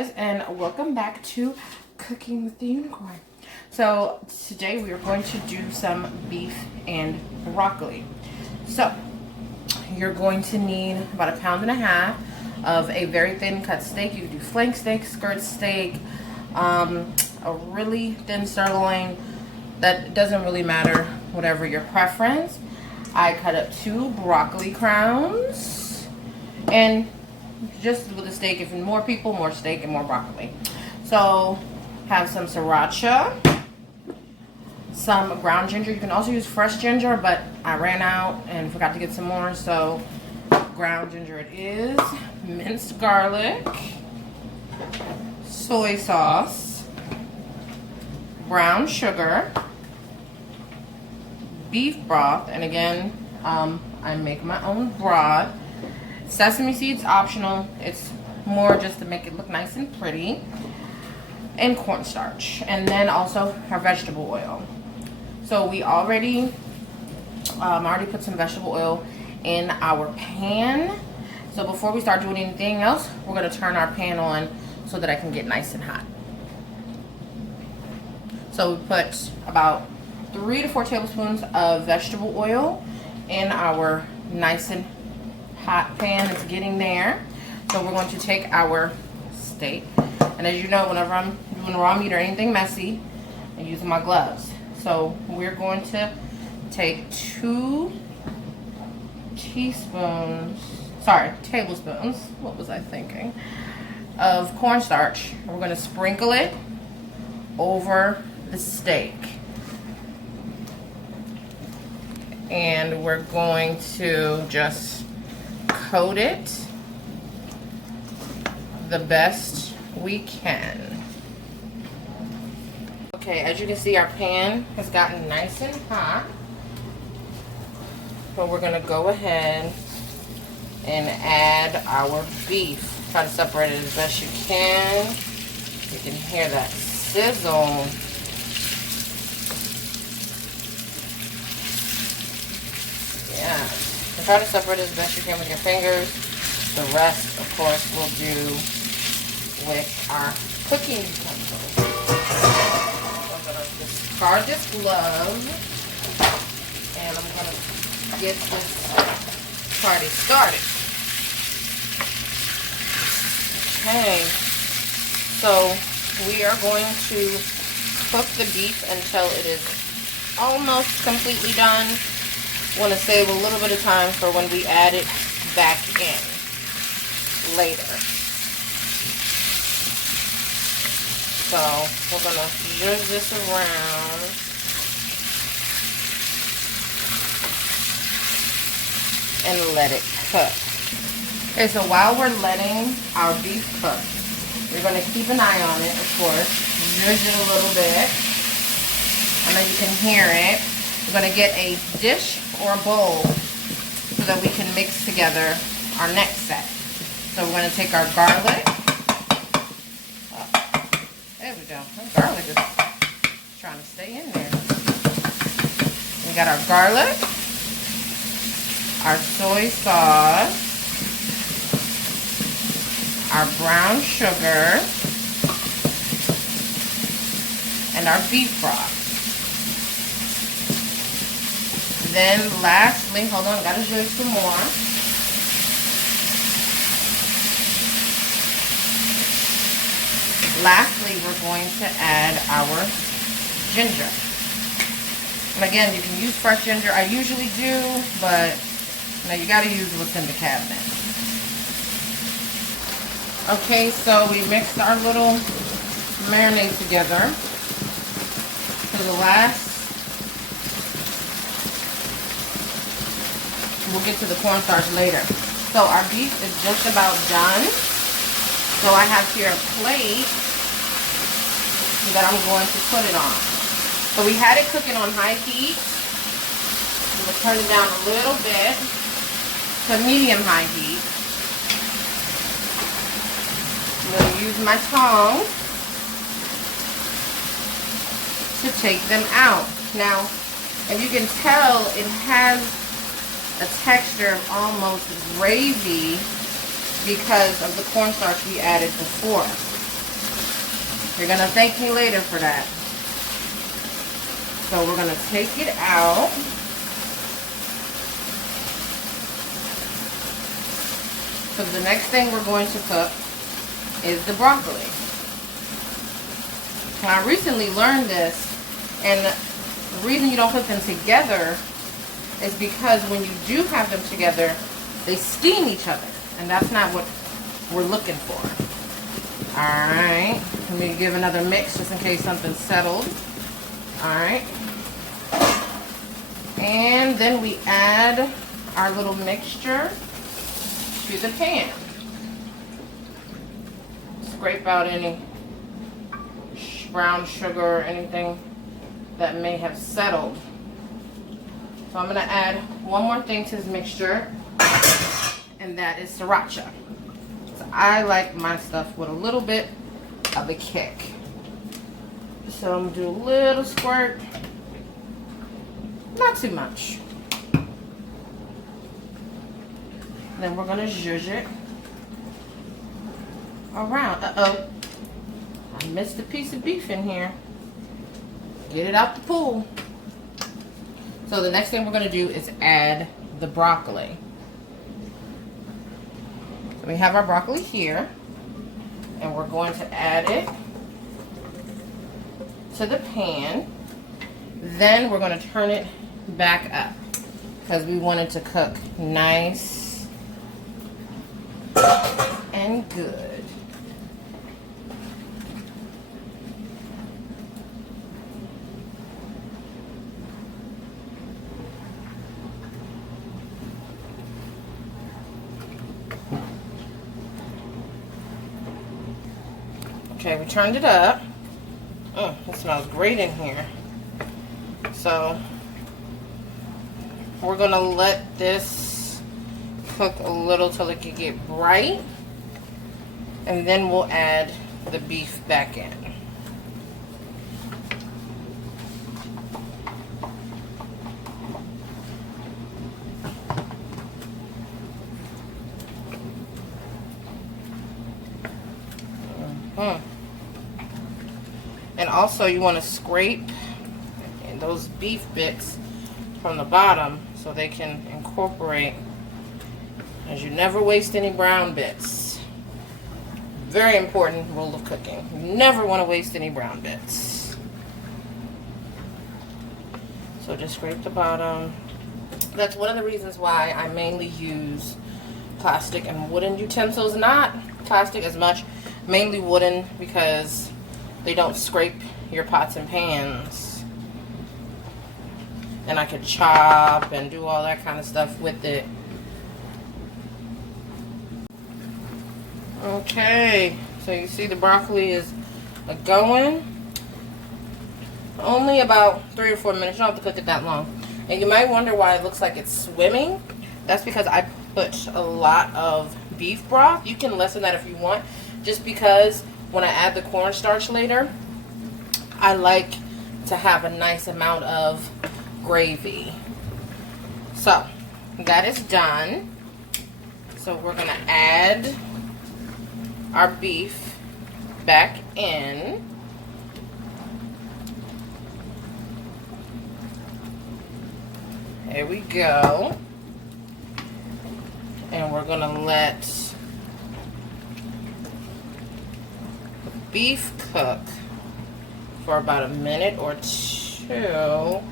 guys, and welcome back to Cooking with the Unicorn. So today we are going to do some beef and broccoli. So you're going to need about 1.5 pounds of a very thin cut steak. You can do flank steak, skirt steak, a really thin sirloin. That doesn't really matter, whatever your preference. I cut up 2 broccoli crowns, and just with the steak, if more people, more steak and more broccoli. So have some sriracha, some ground ginger. You can also use fresh ginger, but I ran out and forgot to get some more, so ground ginger it is. Minced garlic, soy sauce, brown sugar, beef broth, and again, I make my own broth. Sesame seeds optional. It's more just to make it look nice and pretty. And cornstarch, and then also our vegetable oil. So we already put some vegetable oil in our pan. So before we start doing anything else, we're going to turn our pan on so that I can get nice and hot. So we put about 3 to 4 tablespoons of vegetable oil in our nice and hot pan. It's getting there. So we're going to take our steak, and as you know, whenever I'm doing raw meat or anything messy, I'm using my gloves. So we're going to take 2 tablespoons, what was I thinking, of cornstarch. We're going to sprinkle it over the steak. And we're going to just coat it the best we can. Okay, as you can see, our pan has gotten nice and hot. So we're gonna go ahead and add our beef. Try to separate it as best you can. You can hear that sizzle. Yeah, so try to separate it as best you can with your fingers. The rest, of course, we'll do with our cooking utensils. I'm going to discard this glove, and I'm going to get this party started. Okay, so we are going to cook the beef until it is almost completely done. I want to save a little bit of time for when we add it back in later. So we're going to zhuzh this around. And let it cook. Okay, so while we're letting our beef cook, we're going to keep an eye on it, of course. Zhuzh it a little bit. I know you can hear it. We're going to get a dish or a bowl so that we can mix together our next set. So we're going to take our garlic. There we go. Our garlic is trying to stay in there. We got our garlic, our soy sauce, our brown sugar, and our beef broth. Then lastly, hold on, gotta zhuzh some more. Lastly, we're going to add our ginger. And again, you can use fresh ginger. I usually do, but you gotta use what's in the cabinet. Okay, so we mixed our little marinade together. For the last, we'll get to the cornstarch later. So our beef is just about done. So I have here a plate that I'm going to put it on. So we had it cooking on high heat. I'm going to turn it down a little bit to medium-high heat. I'm going to use my tongs to take them out. Now, as you can tell, it has a texture of almost gravy because of the cornstarch we added before. You're gonna thank me later for that. So we're gonna take it out. So the next thing we're going to cook is the broccoli. Now, I recently learned this, and the reason you don't cook them together is because when you do have them together, they steam each other, and that's not what we're looking for. Alright, let me give another mix just in case something's settled. Alright. And then we add our little mixture to the pan. Scrape out any brown sugar or anything that may have settled. So I'm going to add one more thing to this mixture, and that is sriracha. So I like my stuff with a little bit of a kick. So I'm going to do a little squirt, not too much. Then we're going to zhuzh it around. Uh-oh. I missed a piece of beef in here. Get it out the pool. So the next thing we're going to do is add the broccoli. So we have our broccoli here, and we're going to add it to the pan. Then we're going to turn it back up because we want it to cook nice and good. Okay, we turned it up. Oh, it smells great in here. So we're gonna let this cook a little till it can get bright, and then we'll add the beef back in. And also you want to scrape those beef bits from the bottom so they can incorporate, as you never waste any brown bits. Very important rule of cooking. You never want to waste any brown bits. So just scrape the bottom. That's one of the reasons why I mainly use plastic and wooden utensils. Not plastic as much, mainly wooden, because they don't scrape your pots and pans. And I could chop and do all that kind of stuff with it. Okay, so you see the broccoli is going. Only about 3 or 4 minutes. You don't have to cook it that long. And you might wonder why it looks like it's swimming. That's because I put a lot of beef broth. You can lessen that if you want, just because when I add the cornstarch later, I like to have a nice amount of gravy. So that is done. So we're gonna add our beef back in. There we go. And we're gonna let the beef cook for about a minute or two,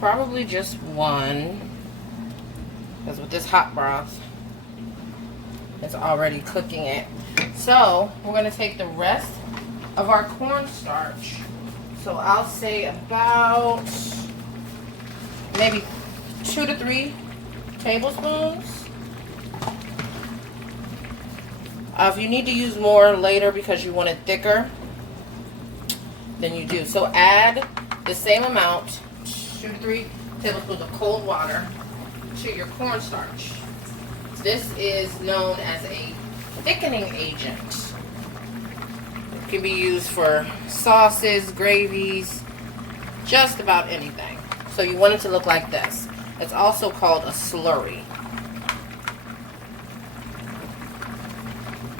probably just one, because with this hot broth it's already cooking it. So we're going to take the rest of our cornstarch, so I'll say about maybe 2 to 3 tablespoons. If you need to use more later because you want it thicker, then you do. So add the same amount, 2 to 3 tablespoons of cold water to your cornstarch. This is known as a thickening agent. It can be used for sauces, gravies, just about anything. So you want it to look like this. It's also called a slurry.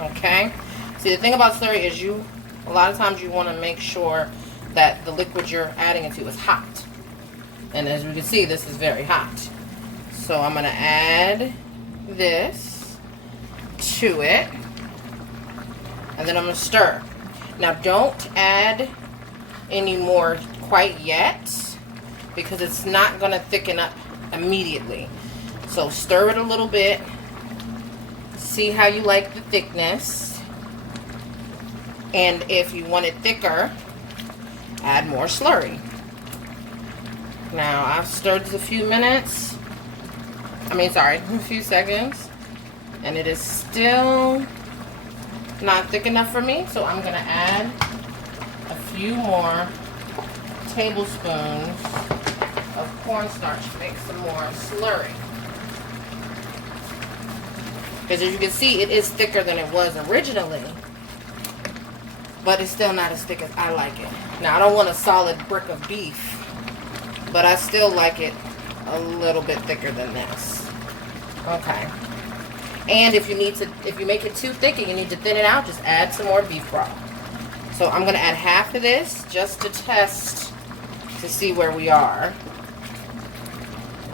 Okay? See, the thing about slurry is you A lot of times you want to make sure that the liquid you're adding it to is hot. And as we can see, this is very hot. So I'm going to add this to it. And then I'm going to stir. Now don't add any more quite yet, because it's not going to thicken up immediately. So stir it a little bit. See how you like the thickness. And if you want it thicker, add more slurry. Now I've stirred this a few seconds, and it is still not thick enough for me, so I'm going to add a few more tablespoons of cornstarch to make some more slurry. Because as you can see, it is thicker than it was originally, but it's still not as thick as I like it. Now I don't want a solid brick of beef, but I still like it a little bit thicker than this. Okay. And if you make it too thick and you need to thin it out, just add some more beef broth. So I'm going to add half of this just to test to see where we are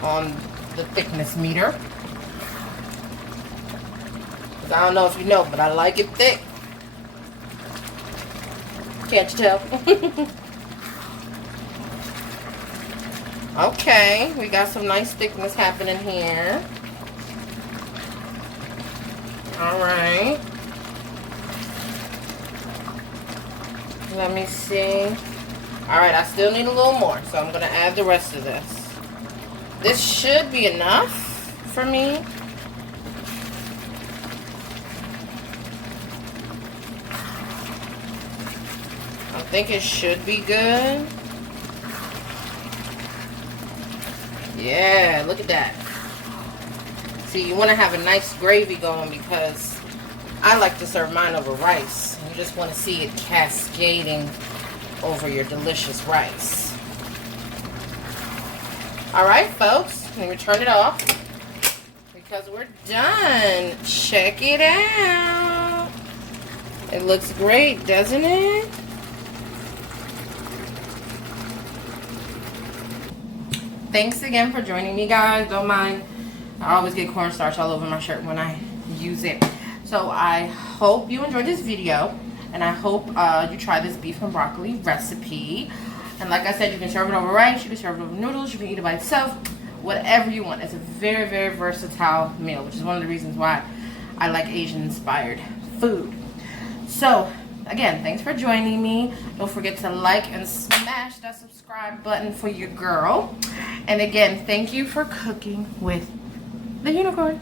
on the thickness meter. Because I don't know if you know, but I like it thick. Can't you tell? Okay, we got some nice thickness happening here. Alright. Let me see. Alright, I still need a little more, so I'm going to add the rest of this. This should be enough for me. I think it should be good. Yeah, look at that. See, you want to have a nice gravy going, because I like to serve mine over rice. You just want to see it cascading over your delicious rice. Alright, folks, let me turn it off because we're done. Check it out. It looks great, doesn't it? Thanks again for joining me, guys. Don't mind, I always get cornstarch all over my shirt when I use it. So I hope you enjoyed this video, and I hope you try this beef and broccoli recipe. And like I said, you can serve it over rice, you can serve it over noodles, you can eat it by itself, whatever you want. It's a very, very versatile meal, which is one of the reasons why I like Asian-inspired food. So again, thanks for joining me. Don't forget to like and smash that subscribe button for your girl. And again, thank you for cooking with the unicorn.